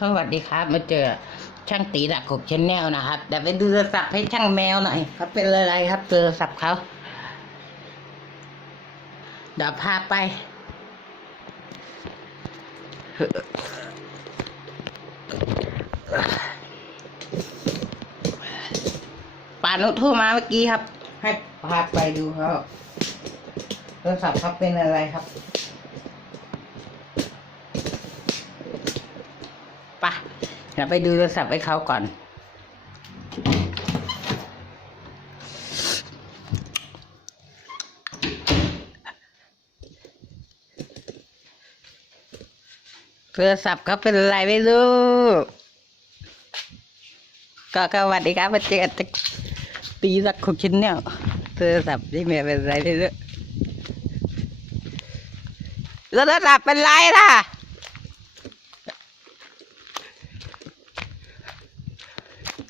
สวัสดีครับ มาเจอช่างตีดักกบชแนลนะครับเดี๋ยวไปดูโทรศัพท์ให้ช่างแมวหน่อยเขาเป็นอะไรครับโทรศัพท์เขาเดี๋ยวพาไป ป่านุโทรมาเมื่อกี้ครับ ให้พาไปดูเขาโทรศัพท์เขาเป็นอะไรครับ ปะเดี๋ยวไปดูโทรศัพท์ให้เขาก่อน โทรศัพท์เขาเป็นอะไรไม่รู้ ก็ก็สวัสดีครับมาเจอกันตีสักคุกชิ้นเนี่ยโทรศัพท์ที่แม่เป็นไรไม่รู้โทรศัพท์เป็นไรล่ะ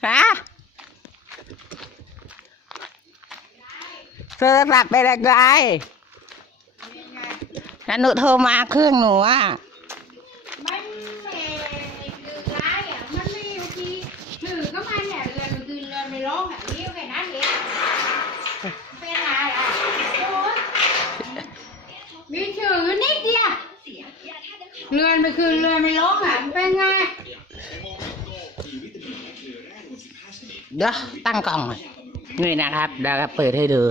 ฮะโทรศัพท์เป็นอะไรนันหนูโทรมาเครื่องหนูอะมันแหม่คือร้ายอะ มันไม่อยู่ที่ถือก็มันเนี่ยเรือนมันคือเรือนไม่ร้องอะเลี้ยวแค่นั้นเองเป็นอะไรอะโอ๊ยมีถือนิดเดียวเรือนไปคือเรือนไม่ร้องอะ เป็นไง เดี๋ยวตั้งกล้องหน่อยนี่นะครับเดี๋ยวก็เปิดให้ดู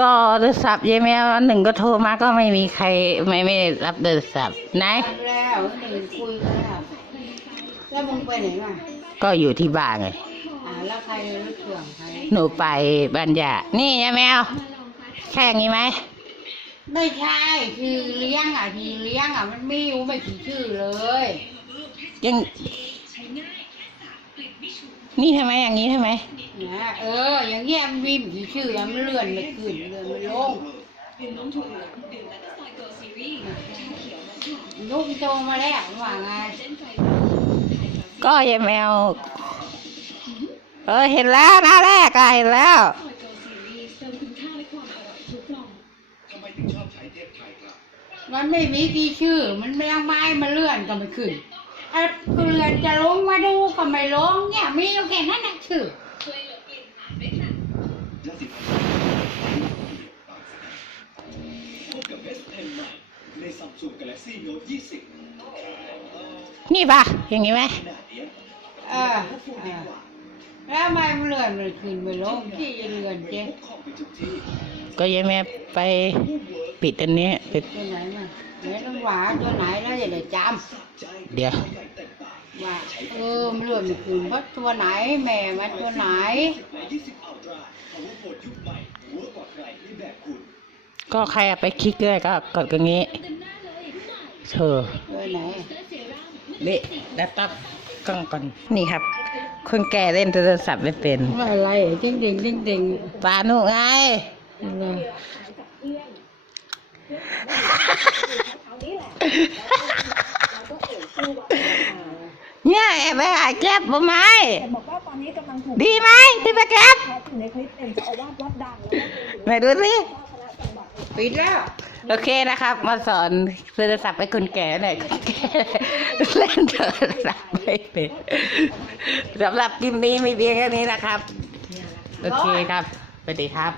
ก็โทรศัพท์ยายแมวอันหนึ่งก็โทรมาก็ไม่มีใครไม่ไม่รับโทรศัพท์ไหนรับแล้วหนึ่งคุยกันแล้วแล้วมึงไปไหนมาก็อยู่ที่บ้านไงอ่าแล้วใครรถเครื่องใครหนูไปบ้านยานี่ยายแมวใช่อย่างนี้ไหมไม่ใช่คือเลี้ยงอะคือเลี้ยงอะมันไม่รู้ไม่กี่ชื่อเลยยัง นี่ทำไมอย่างนี้ทำไมนะเออ อย่างเงี้ยมันมีผีชื่อมันเลื่อนไม่ขึ้นเลื่อนไม่ลงลูกโตมาแล้วว่าไงก็ยายแมว เออเห็นแล้วหน้าแรกอะเห็นแล้วมันไม่มีกี่ชื่อ มันไม่เอาไม้มาเลื่อนก็ไม่ขึ้น อะเลื่อนจะลงมาดูก็ไม่ลงเนี่ยมีอยู่แค่นั้นนะชื่อในซัมซุงกาแล็กซี่โน้ต20นี่ปะอย่างนี้ไหมขนาดเนี้ยเออเออแล้วทำไมมันเลื่อนไม่ขึ้นไม่ลงที่เลื่อนเจ๊พกคอมไปทุกที่ก็ยายแมวไปปิดอันนี้ปิดตัวไหนมาไหนต้องหวาตัวไหนแล้วจะได้จใจเดี๋ยวใหญ่แตกต่างำว่าเออมันเลื่อนไม่ขึ้นเพราะตัวไหนแม่มันตัวไหนและ20อัลตร้า power phone ยุคใหม่เวิร์กกว่าใครในแบบคุณก็ใครเอาไปคลิกเลยก็กดตรงนี้เธอ ตัวไหนเละแล้วตับกล้องก่อน นี่ครับ คนแก่เล่นโทรศัพท์ไม่เป็นว่าอะไรจริงจริงจริงจริงปาหนุไง อะไร เนี่ยแอบไปหาแก๊บบ่ไหมแต่บอกว่าตอนนี้กำลังถูกดีไหมที่ไปแก๊บแชร์ถึงในคลิปเป็นเจ้าอาวาสวัดดังแล้วก็เป็นไหนดูสิปิดแล้ว โอเคนะครับ มาสอนโทรศัพท์ให้คนแก่หน่อยคนแก่เล่นโทรศัพท์ไม่เป็นสำหรับคลิปนี้มีเพียงแค่นี้นะครับ โอเคครับสวัสดีครับ